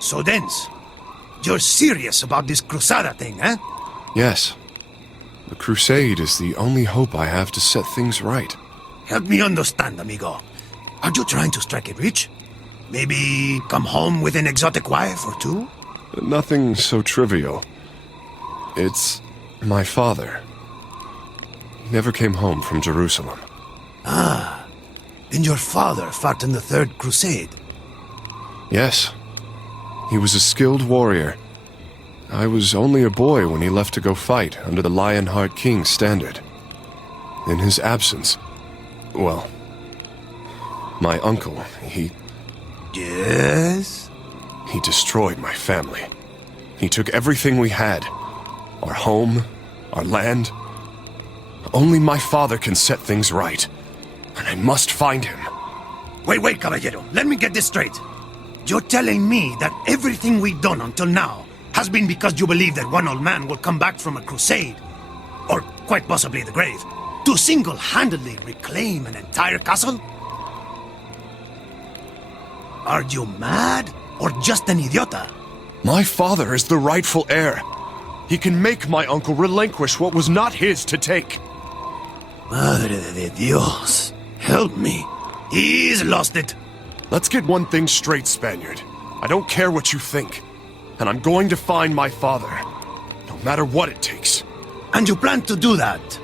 So Denz, you're serious about this Crusada thing, eh? Yes. The Crusade is the only hope I have to set things right. Help me understand, amigo. Are you trying to strike it rich? Maybe come home with an exotic wife or two? Nothing so trivial. It's my father. He never came home from Jerusalem. Ah, then your father fought in the Third Crusade. Yes. He was a skilled warrior. I was only a boy when he left to go fight under the Lionheart King's standard. In his absence, well, my uncle, Yes? he destroyed my family. He took everything we had. Our home, our land. Only my father can set things right. And I must find him. Wait, caballero. Let me get this straight. You're telling me that everything we've done until now has been because you believe that one old man will come back from a crusade, or quite possibly the grave, to single-handedly reclaim an entire castle? Are you mad, or just an idiota? My father is the rightful heir. He can make my uncle relinquish what was not his to take. Madre de Dios. Help me. He's lost it. Let's get one thing straight, Spaniard. I don't care what you think. And I'm going to find my father. No matter what it takes. And you plan to do that,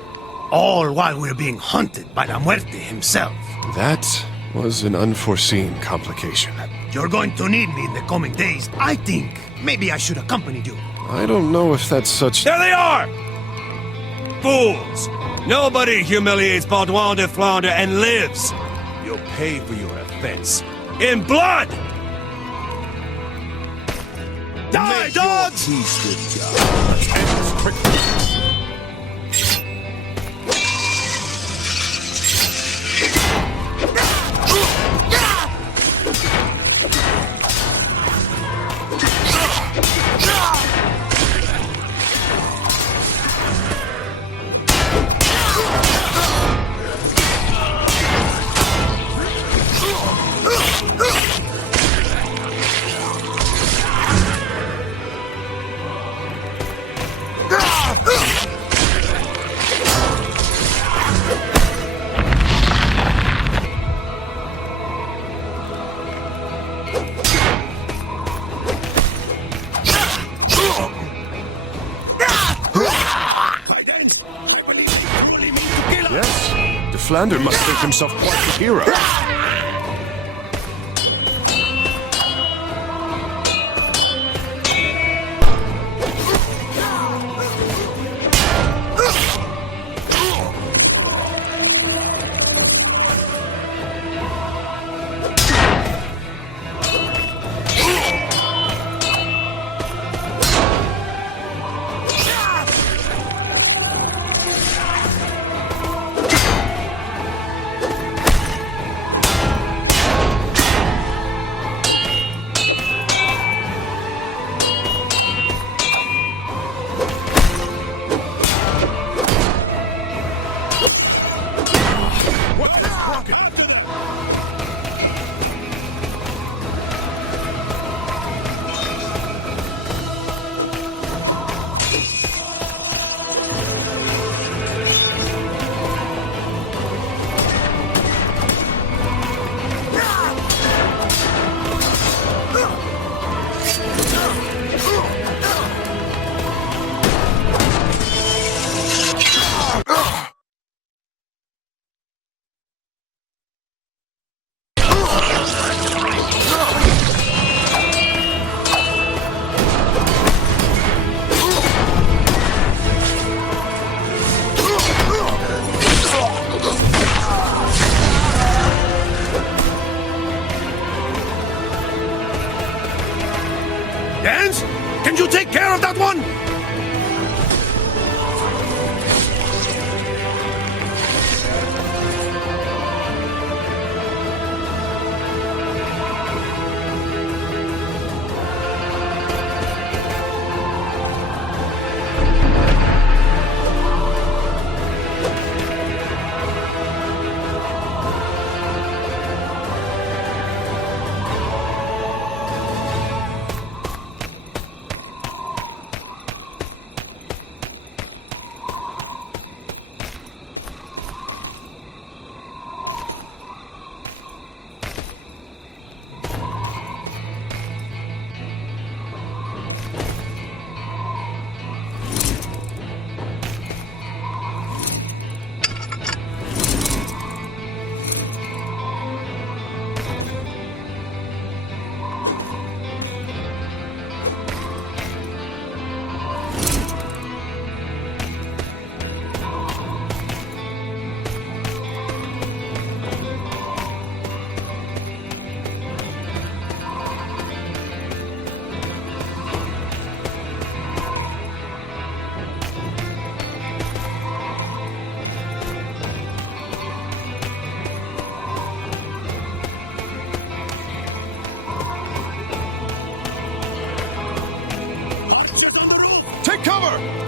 all while we're being hunted by La Muerte himself. That was an unforeseen complication. You're going to need me in the coming days. I think maybe I should accompany you. I don't know if that's such... There they are! Fools! Nobody humiliates Baudouin de Flandre and lives. You'll pay for your offense. In blood! Die, dogs! Yes, de Flandre must think himself quite the hero. Denz, can you take care of that one? Cover!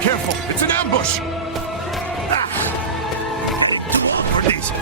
Careful, it's an ambush! Too old for this.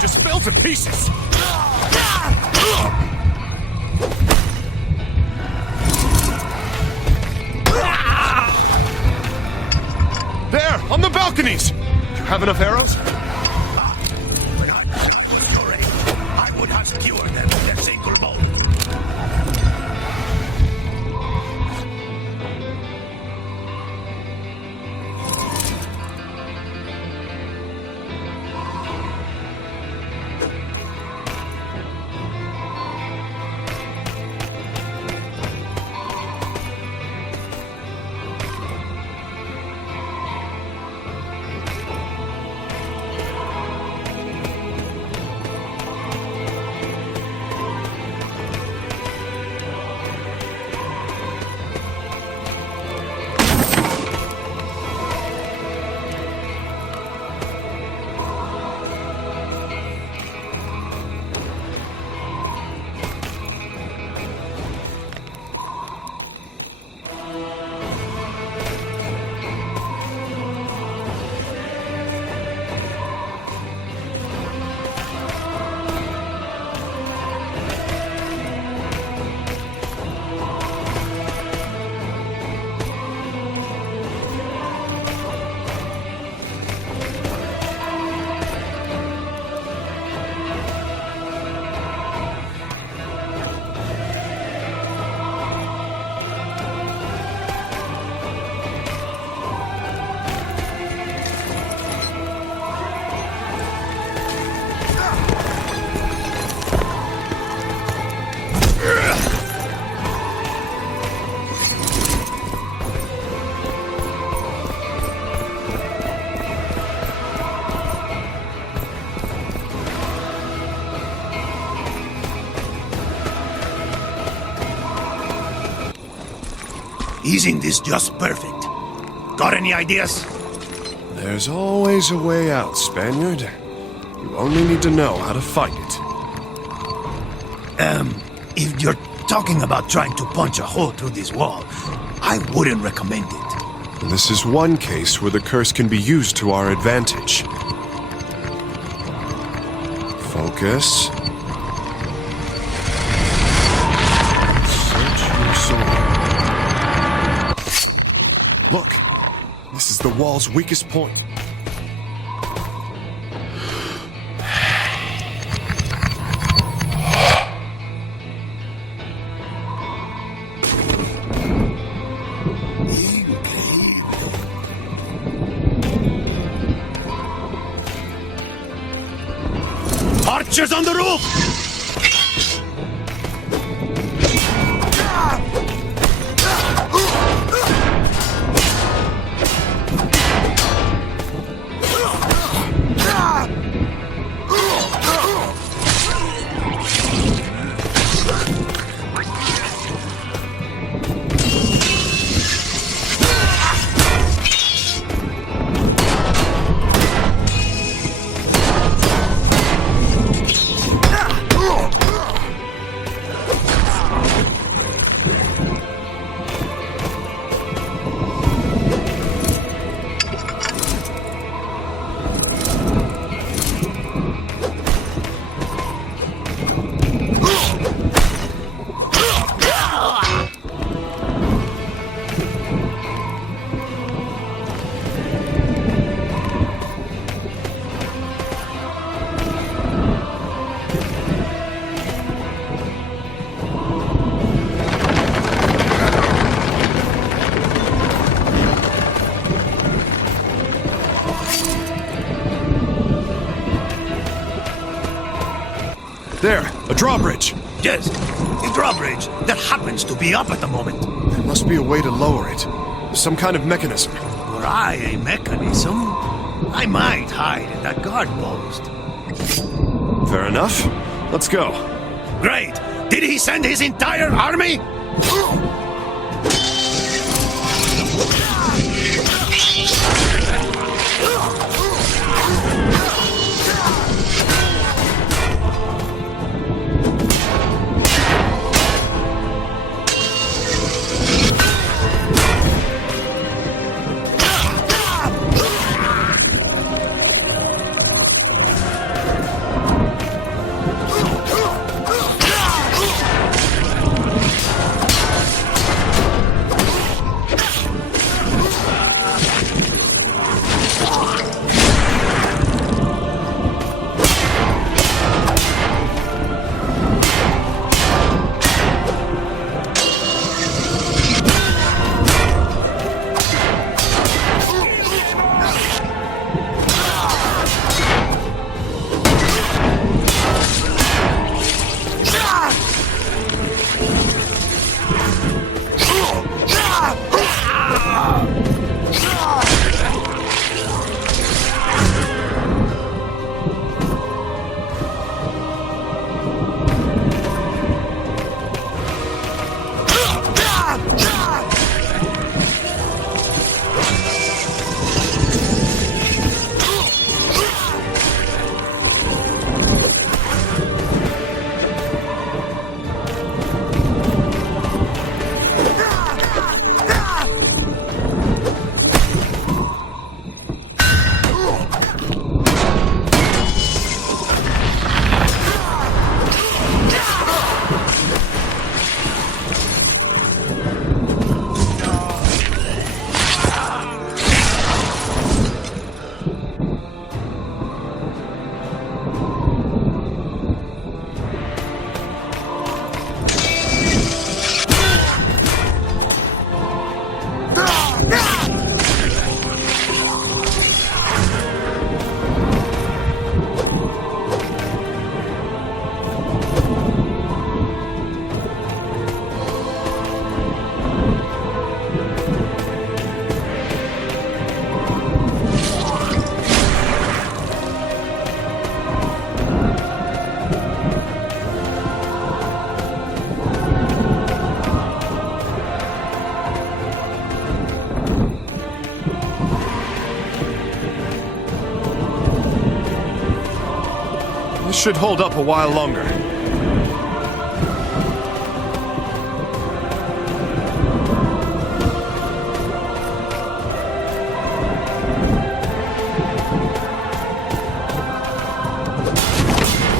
Just fell to pieces! There, on the balconies! You have enough arrows? When I was ready, I would have skewered them with their single bolt. Isn't this just perfect? Got any ideas? There's always a way out, Spaniard. You only need to know how to fight it. If you're talking about trying to punch a hole through this wall, I wouldn't recommend it. This is one case where the curse can be used to our advantage. Focus. Search your soul. Look, this is the wall's weakest point. Archers on the roof! There, a drawbridge. Yes, a drawbridge that happens to be up at the moment. There must be a way to lower it. Some kind of mechanism. Were I a mechanism, I might hide in that guard post. Fair enough. Let's go. Great! Did he send his entire army? should hold up a while longer.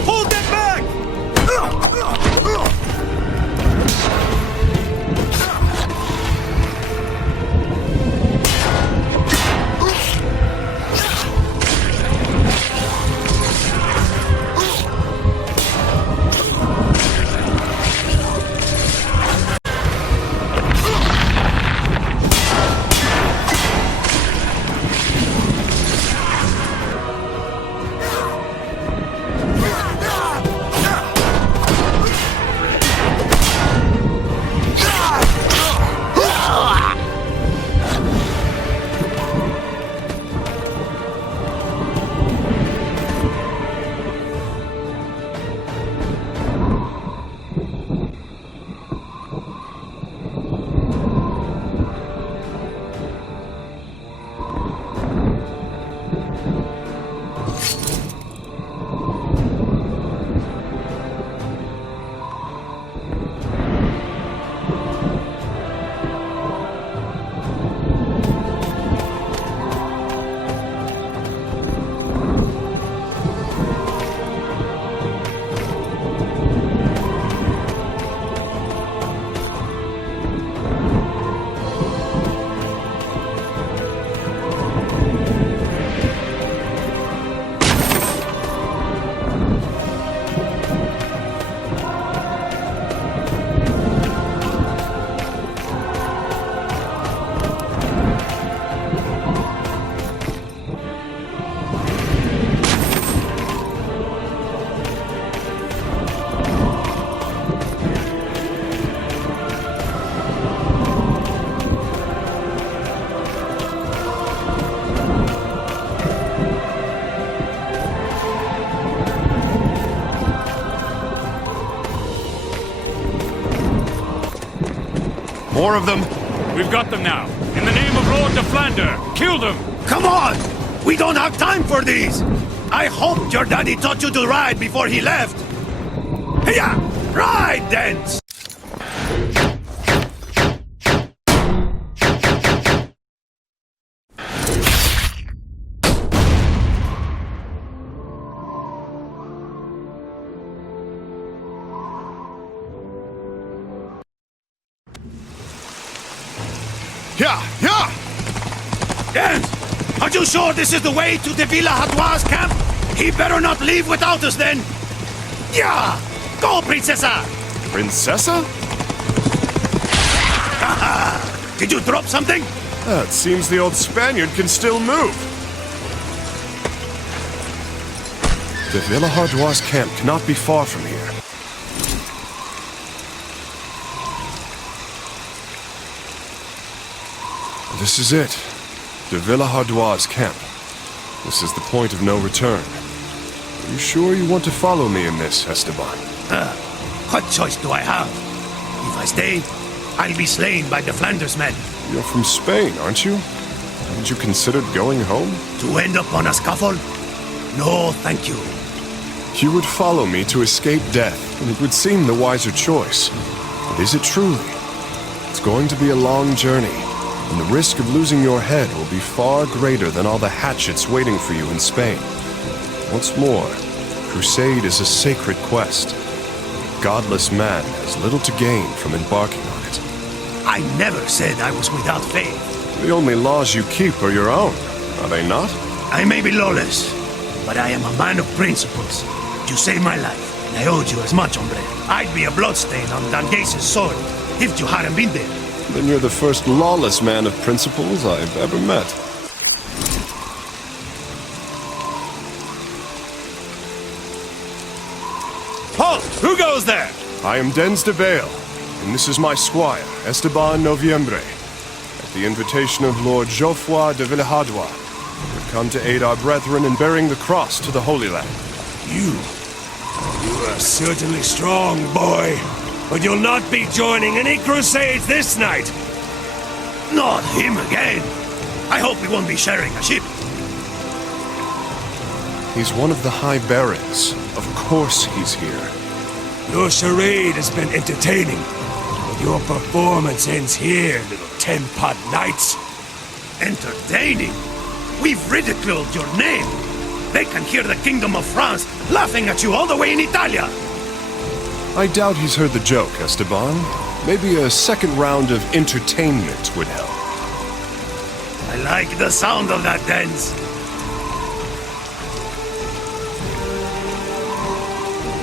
Hold them back! More of them? We've got them now. In the name of Lord de Flandre, kill them! Come on! We don't have time for these! I hoped your daddy taught you to ride before he left! Yeah! Ride, Denz! Yeah! Denz! Are you sure this is the way to the Villa Hatois camp? He better not leave without us then! Yeah! Go, Princessa! Princessa? Haha! Did you drop something? It seems the old Spaniard can still move. The Villa Hatois camp cannot be far from here. This is it. The Villa Hatois camp. This is the point of no return. Are you sure you want to follow me in this, Esteban? What choice do I have? If I stay, I'll be slain by the Flanders men. You're from Spain, aren't you? Haven't you considered going home? To end up on a scaffold? No, thank you. You would follow me to escape death, and it would seem the wiser choice. But is it truly? It's going to be a long journey, and the risk of losing your head will be far greater than all the hatchets waiting for you in Spain. Once more, Crusade is a sacred quest. A godless man has little to gain from embarking on it. I never said I was without faith. The only laws you keep are your own, are they not? I may be lawless, but I am a man of principles. You saved my life, and I owed you as much, hombre. I'd be a bloodstain on Dange's sword if you hadn't been there. Then you're the first lawless man of principles I've ever met. Halt! Who goes there? I am Denz de Bayle, and this is my squire, Esteban Noviembre. At the invitation of Lord Geoffroy de Villehardouin, we've come to aid our brethren in bearing the cross to the Holy Land. You are certainly strong, boy. But you'll not be joining any crusades this night. Not him again. I hope we won't be sharing a ship. He's one of the High Barons. Of course he's here. Your charade has been entertaining, but your performance ends here, little ten-pot knights. Entertaining? We've ridiculed your name. They can hear the Kingdom of France laughing at you all the way in Italia. I doubt he's heard the joke, Esteban. Maybe a second round of entertainment would help. I like the sound of that, Denz.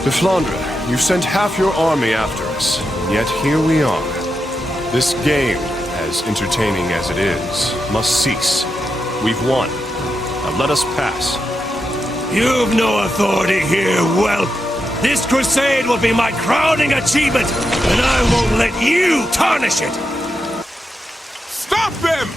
De Flandre, you've sent half your army after us, and yet here we are. This game, as entertaining as it is, must cease. We've won. Now let us pass. You've no authority here, whelp. This crusade will be my crowning achievement, and I won't let you tarnish it! Stop them!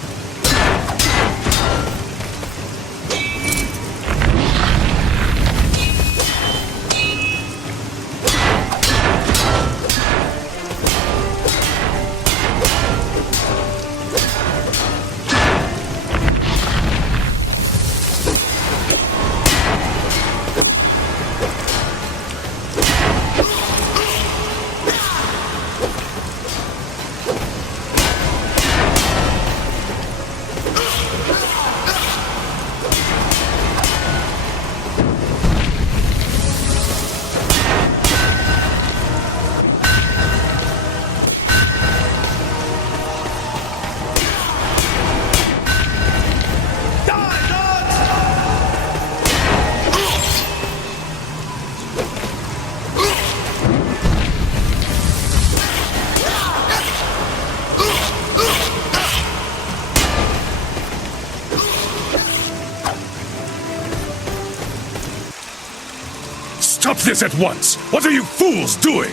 Stop this at once! What are you fools doing?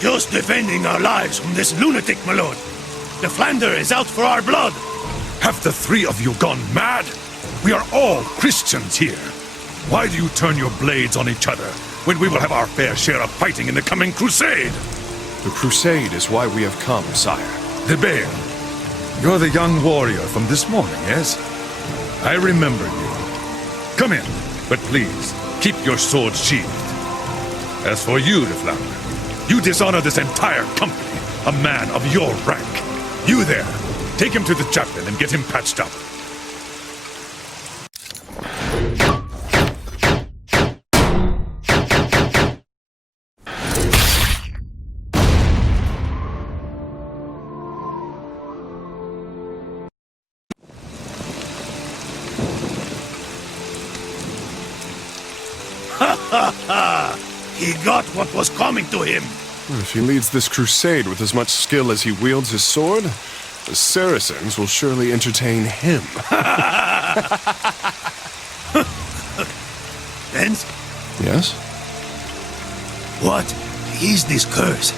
Just defending our lives from this lunatic, my lord. The Flander is out for our blood. Have the three of you gone mad? We are all Christians here. Why do you turn your blades on each other when we will have our fair share of fighting in the coming crusade? The crusade is why we have come, sire. De Bayle, you're the young warrior from this morning, yes? I remember you. Come in, but please, keep your sword sheathed. As for you, De Flandre, you dishonor this entire company, a man of your rank. You there, take him to the chaplain and get him patched up. He got what was coming to him. If he leads this crusade with as much skill as he wields his sword, the Saracens will surely entertain him. Denz? Yes? What is this curse?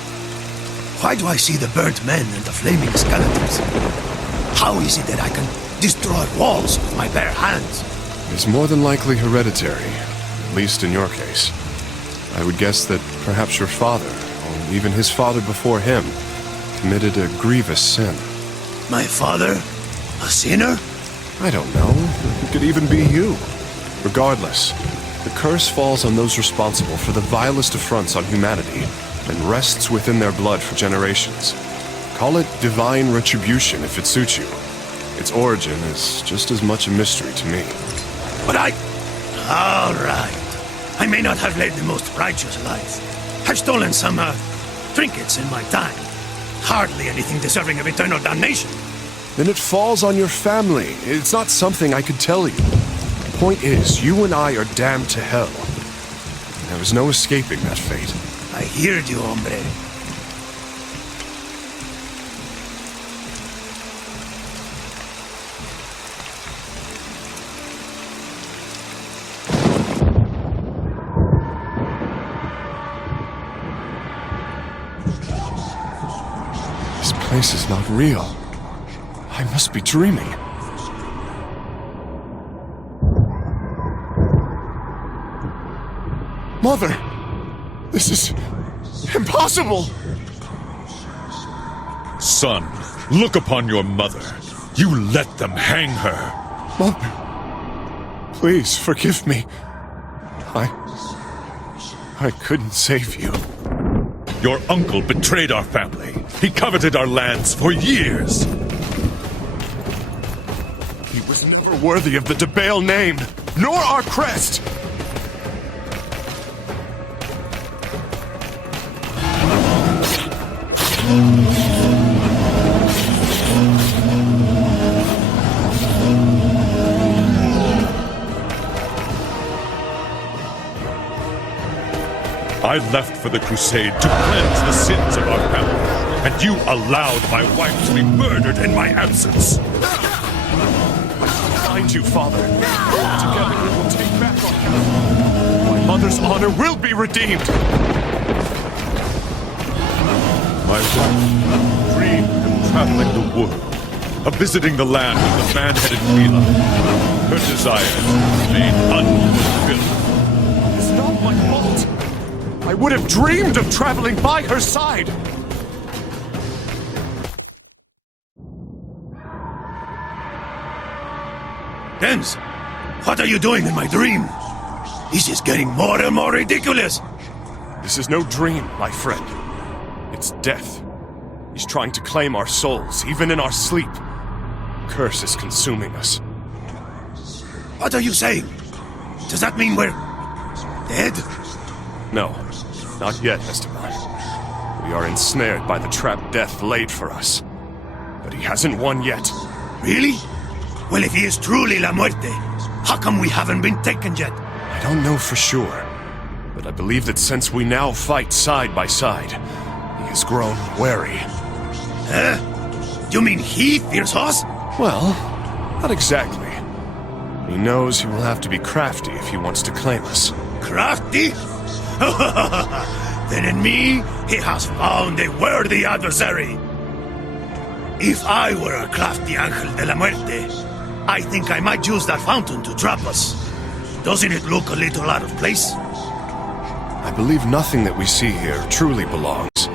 Why do I see the burnt men and the flaming skeletons? How is it that I can destroy walls with my bare hands? It's more than likely hereditary, at least in your case. I would guess that perhaps your father, or even his father before him, committed a grievous sin. My father? A sinner? I don't know. It could even be you. Regardless, the curse falls on those responsible for the vilest affronts on humanity and rests within their blood for generations. Call it divine retribution if it suits you. Its origin is just as much a mystery to me. But all right. I may not have led the most righteous life. I've stolen some, trinkets in my time. Hardly anything deserving of eternal damnation. Then it falls on your family. It's not something I could tell you. The point is, you and I are damned to hell. There is no escaping that fate. I heard you, hombre. This place is not real. I must be dreaming. Mother! This is impossible! Son, look upon your mother. You let them hang her. Mother, Please forgive me. I couldn't save you. Your uncle betrayed our family. He coveted our lands for years. He was never worthy of the de Bayle name, nor our crest. I left for the crusade to cleanse the sins of our family, and you allowed my wife to be murdered in my absence. Behind you, Father. Together we will take back our family. My mother's honor will be redeemed. My wife dreamed of traveling the world, of visiting the land of the man-headed feline. Her desires remain unfulfilled. It's not my fault. I would have dreamed of traveling by her side. Denz, what are you doing in my dream? This is getting more and more ridiculous. This is no dream, my friend. It's death. He's trying to claim our souls, even in our sleep. Curse is consuming us. What are you saying? Does that mean we're dead? No, not yet, Esteban. We are ensnared by the trap death laid for us. But he hasn't won yet. Really? Well, if he is truly La Muerte, how come we haven't been taken yet? I don't know for sure, but I believe that since we now fight side by side, he has grown wary. Huh? You mean he fears us? Well, not exactly. He knows he will have to be crafty if he wants to claim us. Crafty? Then in me, he has found a worthy adversary. If I were a crafty Ángel de la Muerte, I think I might use that fountain to trap us. Doesn't it look a little out of place? I believe nothing that we see here truly belongs.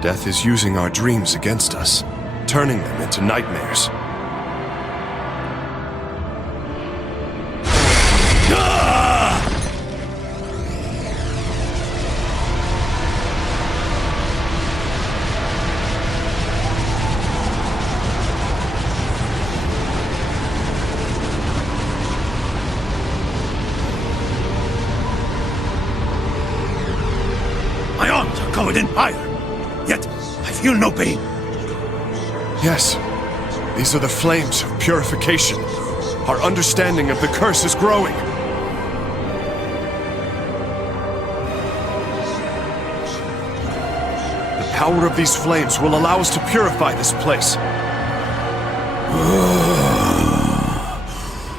Death is using our dreams against us, turning them into nightmares. My arms are covered in fire, yet I feel no pain. Yes, these are the flames of purification. Our understanding of the curse is growing. The power of these flames will allow us to purify this place.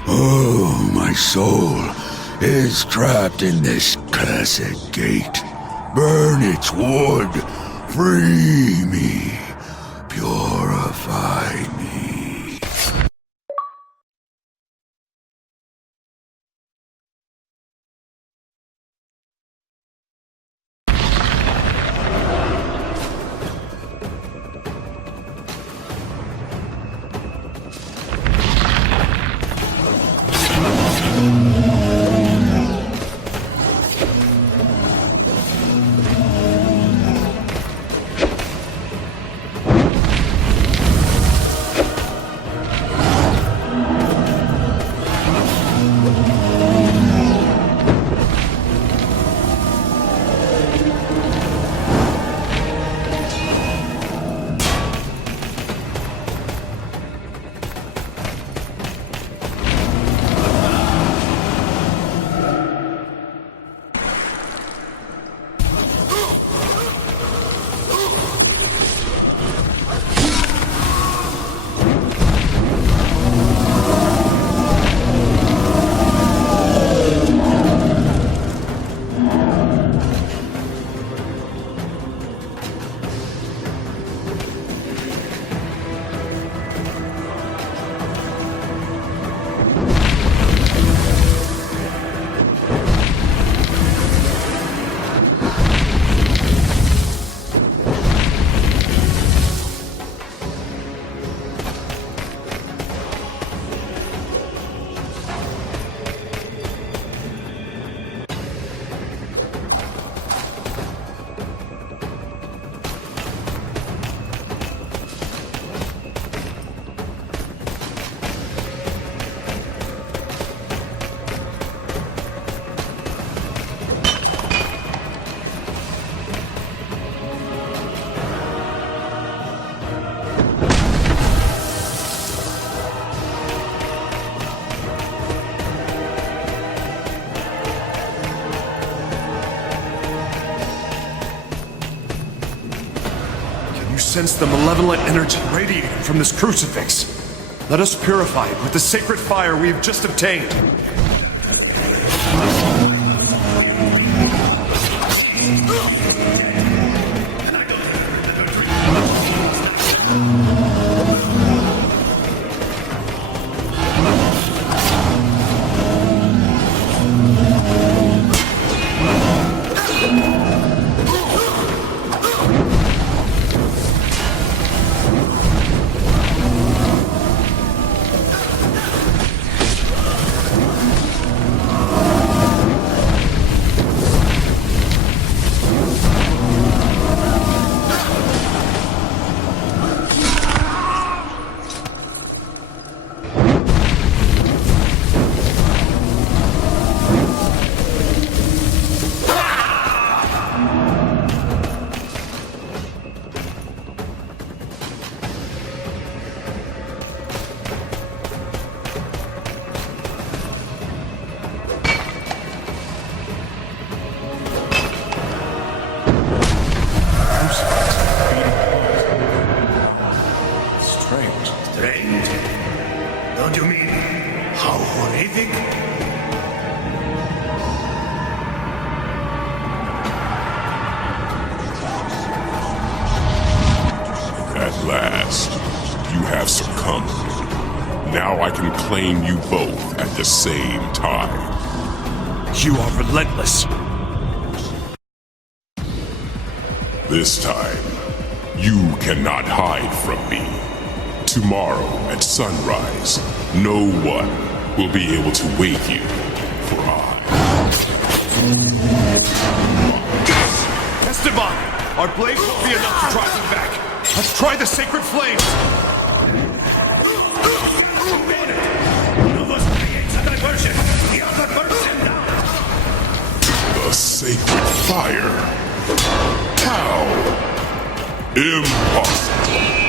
Oh, my soul is trapped in this cursed gate. Burn its wood. Free me. Purify me. sense the malevolent energy radiating from this crucifix. Let us purify it with the sacred fire we have just obtained. Strange? Don't you mean how horrific? At last, you have succumbed. Now I can claim you both at the same time. You are relentless. This time, you cannot hide from me. Tomorrow at sunrise, no one will be able to wake you, for Esteban! Our blades won't be enough to drive them back. Let's try the sacred flames! Novus creates a diversion. The other burns him down. the sacred fire. How? Impossible.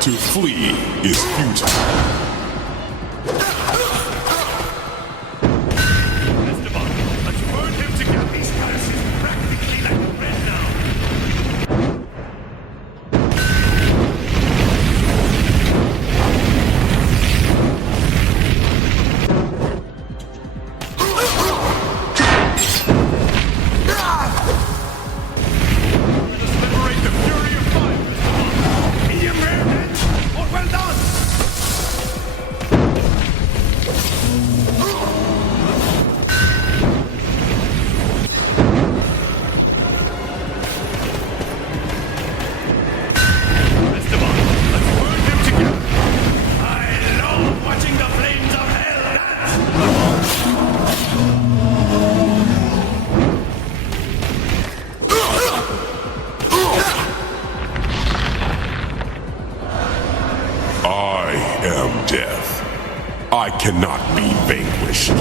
To flee is futile. Esteban, let's burn him together. These guys is practically like red now. Death. I cannot be vanquished.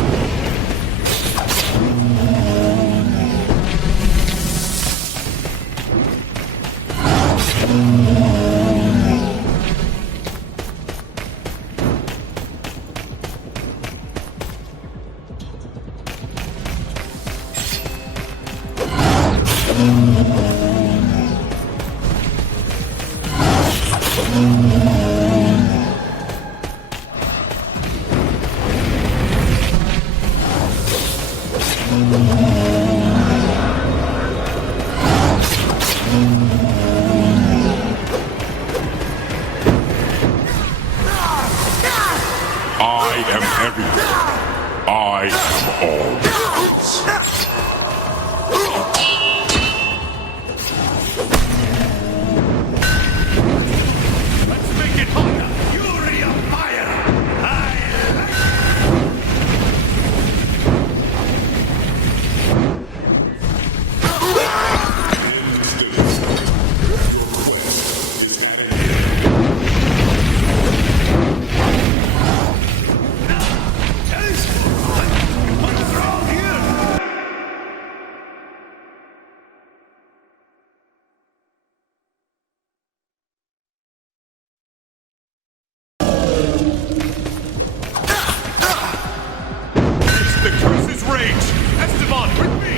I am all gods. Let's make it harder! Fury of fire! What's wrong here? It's the curse's rage! Esteban, with me!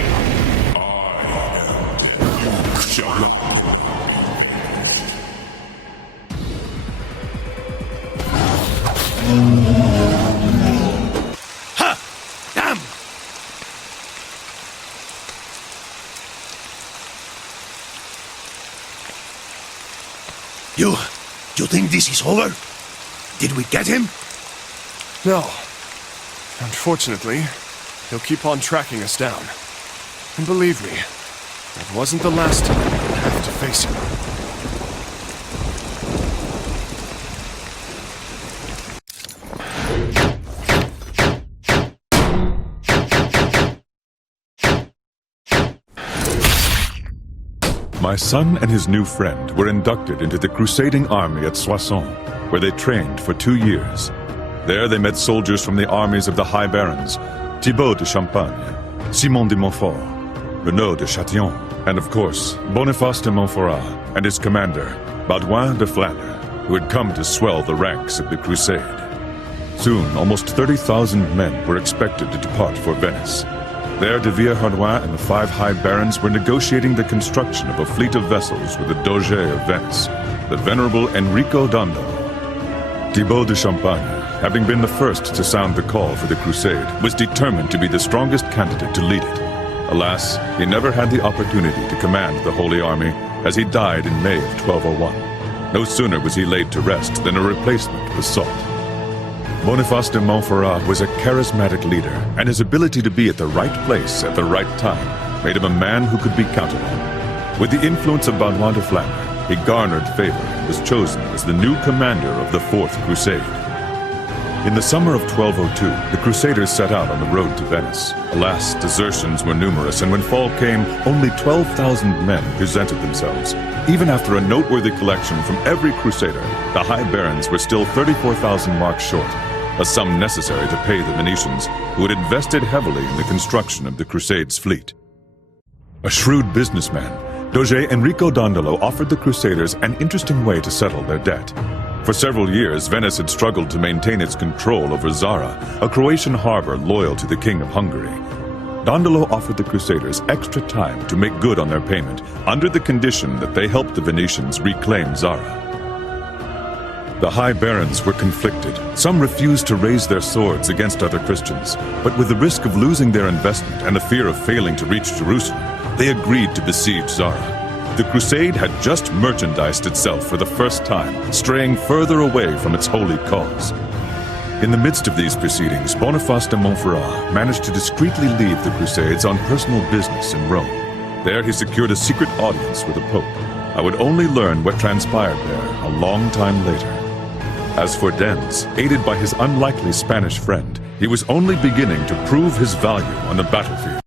You shall not. Ha! Damn! You think this is over? Did we get him? No. Unfortunately, he'll keep on tracking us down. And believe me, that wasn't the last time I'd have to face him. My son and his new friend were inducted into the crusading army at Soissons, where they trained for 2 years. There they met soldiers from the armies of the High Barons, Thibaut de Champagne, Simon de Montfort, Renaud de Chatillon, and of course, Boniface de Montferrat and his commander, Baudouin de Flandre, who had come to swell the ranks of the crusade. Soon, almost 30,000 men were expected to depart for Venice. There, de Villehardouin and the 5 High Barons were negotiating the construction of a fleet of vessels with the Doge of Venice, the venerable Enrico Dandolo. Thibaut de Champagne, having been the first to sound the call for the crusade, was determined to be the strongest candidate to lead it. Alas, he never had the opportunity to command the Holy Army, as he died in May of 1201. No sooner was he laid to rest than a replacement was sought. Boniface de Montferrat was a charismatic leader, and his ability to be at the right place at the right time made him a man who could be counted on. With the influence of Baudouin de Flandre, he garnered favor and was chosen as the new commander of the Fourth Crusade. In the summer of 1202, the Crusaders set out on the road to Venice. Alas, desertions were numerous, and when fall came, only 12,000 men presented themselves. Even after a noteworthy collection from every Crusader, the High Barons were still 34,000 marks short, a sum necessary to pay the Venetians, who had invested heavily in the construction of the Crusade's fleet. A shrewd businessman, Doge Enrico Dandolo offered the Crusaders an interesting way to settle their debt. For several years, Venice had struggled to maintain its control over Zara, a Croatian harbor loyal to the King of Hungary. Dandolo offered the Crusaders extra time to make good on their payment, under the condition that they helped the Venetians reclaim Zara. The High Barons were conflicted. Some refused to raise their swords against other Christians, but with the risk of losing their investment and the fear of failing to reach Jerusalem, they agreed to besiege Zara. The crusade had just merchandised itself for the first time, straying further away from its holy cause. In the midst of these proceedings, Boniface de Montferrat managed to discreetly leave the Crusades on personal business in Rome. There he secured a secret audience with the Pope. I would only learn what transpired there a long time later. As for Denz, aided by his unlikely Spanish friend, he was only beginning to prove his value on the battlefield.